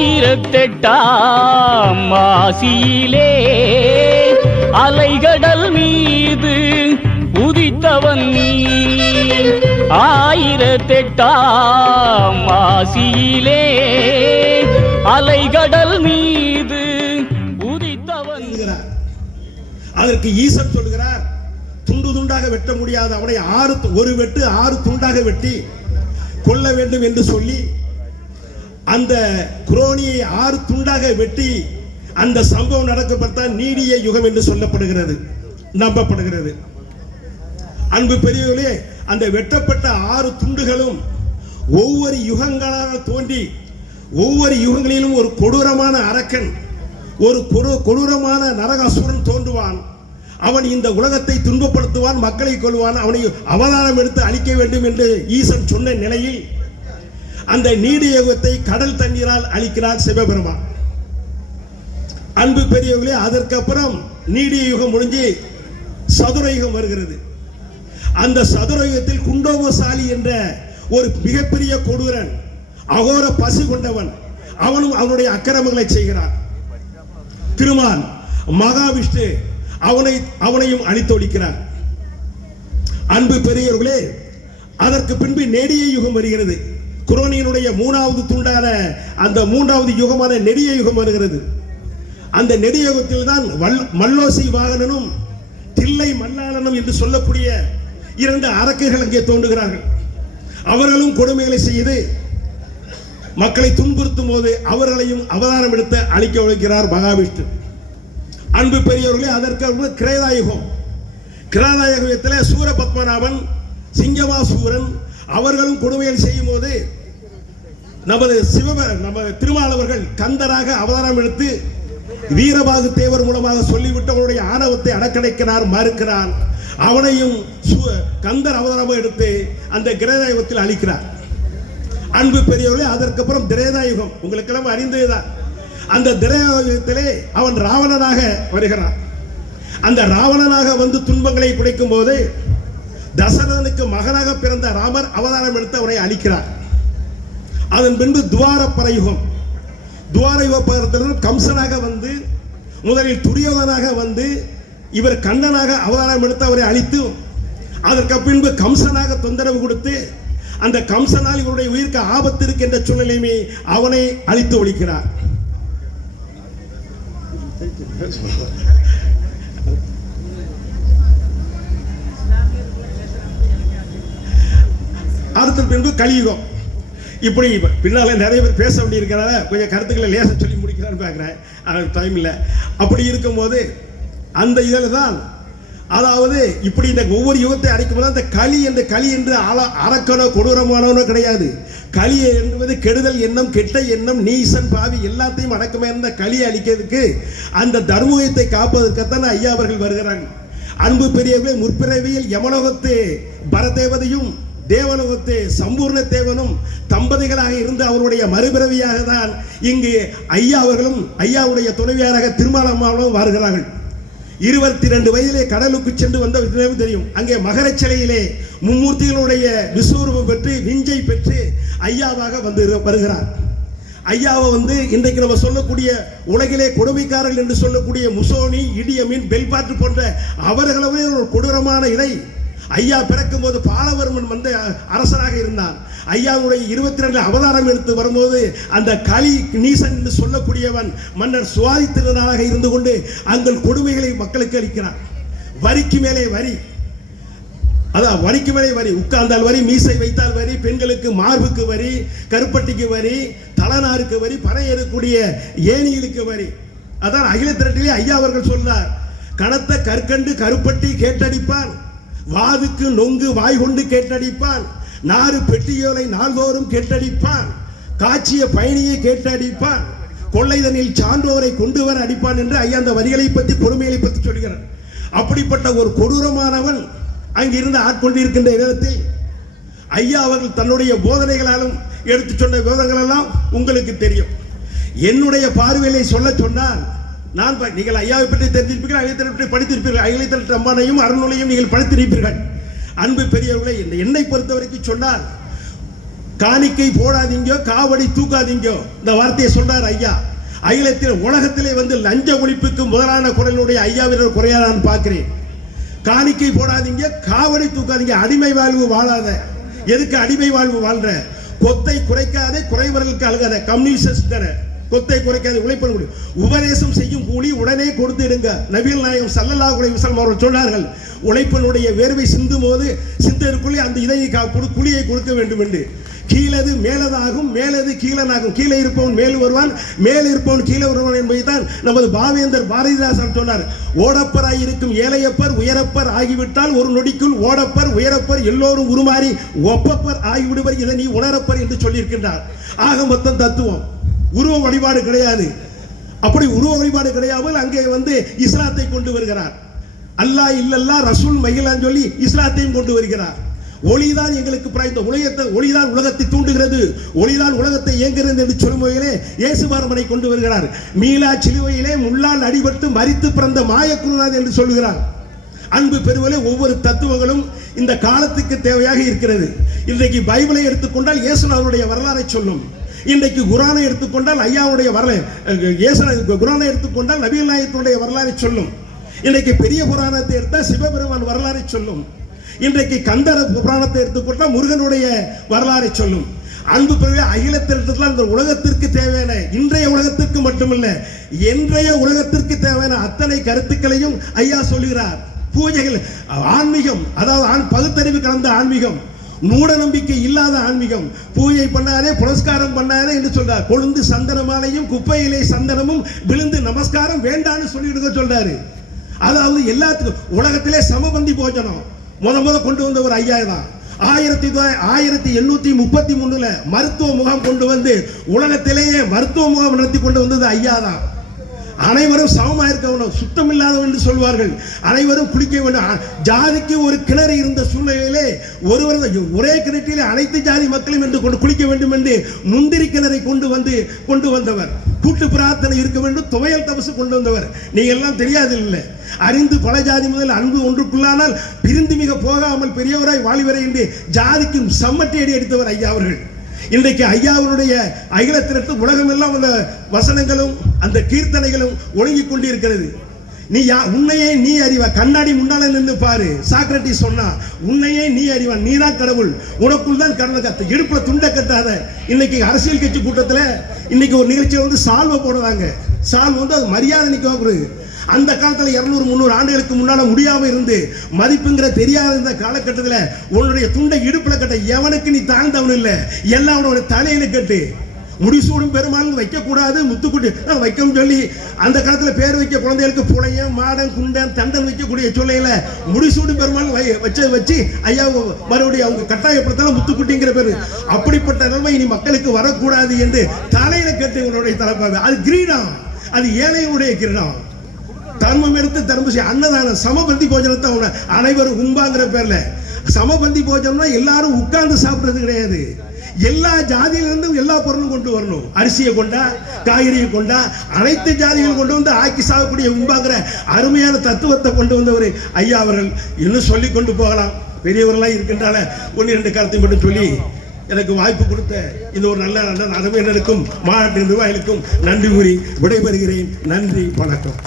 ஆயிரத்தெட்டாம் மாசியிலே அலைகடல் மீது உதித்தவன் நீ. ஆயிரத்தெட்டாம் மாசியிலே அலைகடல் மீது உதித்தவன். அதற்கு ஈசன் சொல்கிறார் துண்டு துண்டாக வெட்ட முடியாத. அவனை ஆறு ஒரு வெட்டு ஆறு துண்டாக வெட்டி கொல்ல வேண்டும் என்று சொல்லி அந்த குரோனியை ஆறு துண்டாக வெட்டி அந்த சம்பவம் நடக்கப்பட்டால் நீடிய யுகம் என்று சொல்லப்படுகிறது நம்பப்படுகிறது. அன்பு பெரியவர்களே அந்த வெட்டப்பட்ட ஆறு துண்டுகளும் ஒவ்வொரு யுகங்களாக தோன்றி ஒவ்வொரு யுகங்களிலும் ஒரு கொடூரமான அரக்கன் ஒரு கொடு- கொடூரமான நரகாசுரன் தோன்றுவான். அவன் இந்த உலகத்தை துன்பப்படுத்துவான் மக்களை கொள்வான் அவனை அவதாரம் எடுத்து அழிக்க வேண்டும் என்று ஈசன் சொன்ன நிலையில் அந்த நீடியுகத்தை கடல் தண்ணீரால் அழிக்கிறார் சிவபெருமான். அன்பு பெரியவர்களே அதற்கப்புறம் நீடிய யுகம் முடிஞ்சு சதுர யுகம் வருகிறது. அந்த சதுர யுகத்தில் குண்டோமசாலி என்ற ஒரு மிகப்பெரிய கொடூரன் அகோர பசு கொண்டவன் அவனும் அவனுடைய அக்கிரமங்களை செய்கிறான். திருமால் மகாவிஷ்ணு அவனை அவனையும் அழித்தொழிக்கிறார் அன்பு பெரியவர்களே அதற்கு பின்பு நெடிய யுகம் வருகிறது. குரோனியினுடைய மூணாவது துண்டான அந்த மூன்றாவது யுகமான நெடிய யுகம் வருகிறது. அந்த நெடிய யுகத்தில் தான் வல் வாகனனும் தில்லை மல்லாளனும் என்று சொல்லக்கூடிய இரண்டு அரக்குகள் அங்கே தோன்றுகிறார்கள். அவர்களும் கொடுமைகளை செய்து மக்களை துன்புறுத்தும் போது அவர்களையும் அவதாரம் எடுத்து அழிக்க உழைக்கிறார் மகாவிஷ்ணு. அன்பு பெரியவர்களே அதற்கு கிரேதாயுகம். கிரேதாயுகத்தில் சூரபத்மநாபன் சிங்கமாசூரன் அவர்களும் கொடுமைகள் செய்யும் போது நமது சிவப நம்ம திருமாலவர்கள் கந்தராக அவதாரம் எடுத்து வீரபாகு தேவர் மூலமாக சொல்லிவிட்டு அவனுடைய ஆணவத்தை அடக்கடைக்கிறார் மறுக்கிறான் அவனையும் கந்தர் அவதாரமாக எடுத்து அந்த கிரேதாயுகத்தில் அழிக்கிறார் அன்பு பெரியவர்களே அதற்கப்புறம் திரேதாயுகம். உங்களுக்கெல்லாம் அறிந்ததுதான். அந்த திரேதாயுகத்திலே அவன் ராவணனாக வருகிறான். அந்த ராவணனாக வந்து துன்பங்களை குடைக்கும் போது தசரதனுக்கு மகனாக பிறந்த ராமர் அவதாரம் எடுத்து அவனை அழிக்கிறார் அதன் பின்பு துவார யுகம் துவார யுகத்திலிருந்து கம்சனாக வந்து முதலில் துரியோதனாக வந்து இவர் கண்ணனாக அவதாரம் எடுத்து அவரை அழித்து அதற்கு பின்பு கம்சனாக தொந்தரவு கொடுத்து அந்த கம்சனால் இவருடைய உயிருக்கு ஆபத்து இருக்கின்ற சூழ்நிலையுமே அவனை அழித்து ஒழிக்கிறார். அடுத்த பின்பு கலியுகம். இப்படி பின்னால் நிறைய பேர் பேச வேண்டியிருக்கிறனால கொஞ்சம் கருத்துக்களை லேச சொல்லி முடிக்கிறான்னு பார்க்குறேன். ஆனால் டைம் இல்லை. அப்படி இருக்கும்போது அந்த இதில் தான் அதாவது இப்படி இந்த ஒவ்வொரு யுகத்தை அடைக்கும் போது அந்த களி என்ற களி என்று அல அரக்கனோ கொடூரமானவனோ கிடையாது. களி என்பது கெடுதல் எண்ணம் கெட்ட எண்ணம் நீசன் பாவி எல்லாத்தையும் அடக்கமே இருந்த களியை அழிக்கிறதுக்கு அந்த தர்மயத்தை காப்பதற்குத்தான் ஐயா அவர்கள் வருகிறாங்க அன்பு பெரியவர்களே முற்பிறவியில் யமலோகத்து பரதேவதையும் தேவலோகத்து சம்பூர்ண தேவனும் தம்பதிகளாக இருந்து அவருடைய மறுபிறவியாக தான் இங்கு ஐயா அவர்களும் ஐயாவுடைய துணைவியாராக திருமாலம்மாவும் வருகிறார்கள். இருபத்தி ரெண்டு வயதிலே கடலுக்கு சென்று வந்த நினைவு தெரியும். அங்கே மகரச் சிலையிலே மும்மூர்த்திகளுடைய விஸ்வரூபம் பெற்று விஞ்சை பெற்று ஐயாவாக வந்து வருகிறார். ஐயாவை வந்து இன்றைக்கு நம்ம சொல்லக்கூடிய உலகிலே கொடுமைக்காரர்கள் என்று சொல்லக்கூடிய முசோனி இடியமீன் பெல்பாட்டு போன்ற அவர்களவே ஒரு கொடூரமான இதை ஐயா பிறக்கும் போது பாலவர்மன் வந்து அ- அரசனாக இருந்தான். ஐயாவுடைய இருபத்தி ரெண்டு அவதாரம் எடுத்து வரும்போது அந்த களி நீசன் என்று சொல்லக்கூடியவன் மன்னர் சுவாதி இருந்து கொண்டு அங்கள் கொடுமைகளை மக்களுக்கு அளிக்கிறான். வரிக்கு மேலே வரி. அதான் வரிக்கு மேலே வரி. உட்கார்ந்தால் வரி மீசை வைத்தால் வரி பெண்களுக்கு மார்புக்கு வரி கருப்பட்டிக்கு வரி தலனாருக்கு வரி பனை ஏறக்கூடிய ஏனிகளுக்கு வரி. அதான் அகில திரட்டிலே ஐயா அவர்கள் சொல்றார். கனத்த கற்கண்டு கருப்பட்டி கேட்டடிப்பான். வாதுக்கு நொங்கு வாய் கொண்டு கேட்டடிப்பான். நாறு பெட்டியோலை நாள்தோறும் கேட்டடிப்பான். காட்சிய பயணியை கேட்டடிப்பான். கொள்ளைதனில் சான்றோரை கொண்டு வர அடிப்பான் என்று ஐயா அந்த வரிகளை பற்றி பொறுமைகளை பற்றி சொல்கிறார். அப்படிப்பட்ட ஒரு கொடூரமானவன் அங்கிருந்து ஆட்கொண்டிருக்கின்ற இடத்தில் ஐயா அவர்கள் தன்னுடைய போதனைகளாலும் எடுத்து சொன்ன விவரங்கள் எல்லாம் உங்களுக்கு தெரியும். என்னுடைய பார்வையிலே சொல்ல சொன்னால் நான் நீங்கள் ஐயாவை பற்றி தெரிஞ்சிருப்பீர்கள் ஐயத்தலை பற்றி படித்திருப்பீர்கள். ஐயத்தல் அம்மானையும் அருணுலையும் நீங்கள் படித்திருப்பீர்கள். அன்பு பெரியவர்களை என்னை பொறுத்த வரைக்கும் காணிக்கை போடாதீங்க காவடி தூக்காதீங்க இந்த வார்த்தையை சொல்றார் ஐயா. அகிலத்தில் உலகத்திலே வந்து லஞ்ச ஒழிப்புக்கு முதலான குரலுடைய ஐயாவினர் குறையா நான் பார்க்கிறேன். காணிக்கை போடாதீங்க காவடி தூக்காதீங்க அடிமை வாழ்வு வாழாத. எதுக்கு அடிமை வாழ்வு வாழ்ற? கொத்தை குறைக்காதே குறைவர்களுக்கு அழுகாத. கம்யூனிஸ்ட் தானே கொத்தை குறைக்காது உழைப்பது முடியும் உபதேசம் செய்யும் கூலி உடனே கொடுத்துடுங்க. நவீன நாயகம் சல்லல்லா குலை விசலம் அவர்கள் சொன்னார்கள் உழைப்பனுடைய வேர்வை சிந்தும் போது சிந்தருக்குள்ளே அந்த இதை கா- குழியை கொடுக்க வேண்டும் என்று. கீழது மேலதாகும் மேலது கீழனாகும். கீழே இருப்பவன் மேல் வருவான் மேல் இருப்பவன் கீழே வருவான் என்பதை தான் நமது பாவேந்தர் பாரதிதாசன் சொன்னார். ஓடப்பராய் இருக்கும் ஏழையப்பர் உயரப்பர் ஆகிவிட்டால் ஒரு நொடிக்குள் ஓடப்பர் உயரப்பர் எல்லோரும் உருமாறி ஒப்பப்பர் ஆகிவிடுவர் இதை நீ உணரப்பர் என்று சொல்லியிருக்கின்றார். ஆக மொத்தம் தத்துவம். உருவ வழிபாடு கிடையாது. அப்படி உருவ வழிபாடு கிடையாமல் அங்கே வந்து இஸ்லாத்தை கொண்டு வருகிறார். அல்லாஹ் இல்லல்லா ரசூல் மகிழான்னு சொல்லி இஸ்லாத்தையும் கொண்டு வருகிறார். ஒளிதான் எங்களுக்கு பிராய்ந்த உலகத்தை ஒளிதான் உலகத்தை தூண்டுகிறது. ஒளிதான் உலகத்தை இயங்குகிறது என்று சொல்லும் வகையிலே இயேசுபாரமனை கொண்டு வருகிறார். மீளா சிலுவையிலே முள்ளால் அடிபட்டு மரித்து பிறந்த மாயக்குருநாத் என்று சொல்லுகிறார். அன்பு பெருவலே ஒவ்வொரு தத்துவங்களும் இந்த காலத்துக்கு தேவையாக இருக்கிறது. இன்றைக்கு பைபிளை எடுத்துக்கொண்டால் இயேசுநாதனுடைய வரலாறை சொல்லும். இன்றைக்கு குரானை எடுத்துக்கொண்டால் ஐயாவுடைய வரலாறு இயேசு குரானை எடுத்துக்கொண்டால் நபிகள் நாயகத்தினுடைய வரலாறை சொல்லும். இன்றைக்கு பெரிய புராணத்தை எடுத்தால் சிவபெருமான் வரலாறை சொல்லும். இன்றைக்கு கந்தர புராணத்தை எடுத்துக்கொண்டால் முருகனுடைய வரலாறை சொல்லும். அன்பு பிறகு அகிலத்திற்கு இந்த உலகத்திற்கு தேவையான இன்றைய உலகத்திற்கு மட்டுமல்ல இன்றைய உலகத்திற்கு தேவையான அத்தனை கருத்துக்களையும் ஐயா சொல்கிறார். பூஜைகள் ஆன்மீகம் அதாவது ஆண் பகுத்தறிவு கலந்த ஆன்மீகம். மூட நம்பிக்கை இல்லாத ஆன்மீகம். பூஜை பண்ணாதே புனஸ்காரம் பண்ணாதே என்று சொல்றார். கொழுந்து சந்தனமாலையும் குப்பையிலே சந்தனமும் விழுந்து நமஸ்காரம் வேண்டான்னு சொல்லிடுங்க சொல்றாரு. அதாவது எல்லாத்துக்கும் உலகத்திலே சமபந்தி போஜனம். முத முத கொண்டு வந்த ஒரு ஐயா தான். ஆயிரத்தி ஆயிரத்தி எண்ணூத்தி முப்பத்தி மூணுல மருத்துவ முகாம் கொண்டு வந்து உலகத்திலேயே மருத்துவ முகாம் நடத்தி கொண்டு வந்தது ஐயா தான் அனைவரும் சமமாக இருக்க வேண்டும் சுத்தம் இல்லாதவன் என்று சொல்வார்கள். அனைவரும் குளிக்க வேண்டும். ஜாதிக்கு ஒரு கிணறு இருந்த சூழ்நிலையிலே ஒருவர் ஒரே கிணற்றிலே அனைத்து ஜாதி மக்களும் என்று கொண்டு குளிக்க வேண்டும் என்று முந்திரி கிணறை கொண்டு வந்து கொண்டு வந்தவர். கூட்டு பிரார்த்தனை இருக்க வேண்டும். துவையல் தபசு கொண்டு வந்தவர். நீ எல்லாம் தெரியாது இல்லை அறிந்து பல ஜாதி முதல் அன்பு ஒன்றுக்குள்ளானால் பிரிந்து மிக போகாமல் பெரியவராய் வாலிபரை என்று ஜாதிக்கும் சம்மட்டி அடி அடித்தவர் ஐயா அவர்கள். இன்றைக்கு ஐயாவுடைய அகிலத்திற்கு உலகமெல்லாம் உள்ள வசனங்களும் அந்த கீர்த்தனைகளும் ஒழுங்கிக் கொண்டிருக்கிறது. நீ யா உன்னையே நீ அறிவா. கண்ணாடி முன்னால நின்று பாரு. சாக்ரட்டி சொன்னா உன்னையே நீ அறிவா. நீ தான் கடவுள். உனக்குள் தான் கடவுள் கத்த இடுப்புல துண்டை கட்டாத இன்னைக்கு அரசியல் கட்சி கூட்டத்தில் இன்னைக்கு ஒரு நிகழ்ச்சியில் வந்து சால்வை போடுறாங்க சால்வை வந்து அது மரியாதை நிற்க அந்த காலத்தில் இரநூறு முந்நூறு ஆண்டுகளுக்கு முன்னால் முடியாமல் இருந்து மதிப்புங்கிற தெரியாத இந்த காலகட்டத்தில் உன்னுடைய துண்டை இடுப்பில் கட்ட எவனுக்கு நீ தாழ்ந்தவன் இல்லை? எல்லாம் உன்னோட தலையில கட்டு. முடிசூடும் பெருமாள் வைக்கக்கூடாது முத்துக்குட்டி. வைக்கணும் சொல்லி அந்த காலத்தில் பேர் வைக்க குழந்தைகளுக்கு புளையன் மாடன் குண்டன் தண்டன் வைக்கக்கூடிய சொல்லையில முடிசூடும் பெருமாள் வை வச்சு வச்சு ஐயா மறுபடியும் அவங்க கட்டாயப்படுத்தலாம் முத்துக்குட்டிங்கிற பேர். அப்படிப்பட்ட நிலைமை இனி மக்களுக்கு வரக்கூடாது என்று தலையில கட்டு உங்களுடைய தலைப்பாக அது கிரீடம். அது ஏழையுடைய கிரீடம். தர்மம் எடுத்து தர்மம் செய்ய அன்னதானம் சமபந்தி போஜனத்தை அவங்க அனைவரும் உண்பாங்கிற பேர்ல. சமபந்தி போஜனம்னா எல்லாரும் உட்கார்ந்து சாப்பிட்றது கிடையாது. எல்லா ஜாதியிலிருந்தும் எல்லா பொருளும் கொண்டு வரணும். அரிசியை கொண்டா காய்கறியை கொண்டா அனைத்து ஜாதிகளும் கொண்டு வந்து ஆக்கி சாகக்கூடிய உண்பாங்கிற அருமையான தத்துவத்தை கொண்டு வந்தவர் ஐயா அவர்கள். இன்னும் சொல்லி கொண்டு போகலாம். பெரியவர்களாக இருக்கின்றால ஒன்று இரண்டு கருத்தை மட்டும் சொல்லி எனக்கு வாய்ப்பு கொடுத்த இந்த ஒரு நல்ல நல்ல அருமையினருக்கும் மாநாட்டு நிர்வாகிகளுக்கும் நன்றி கூறி விடைபெறுகிறேன். நன்றி வணக்கம்.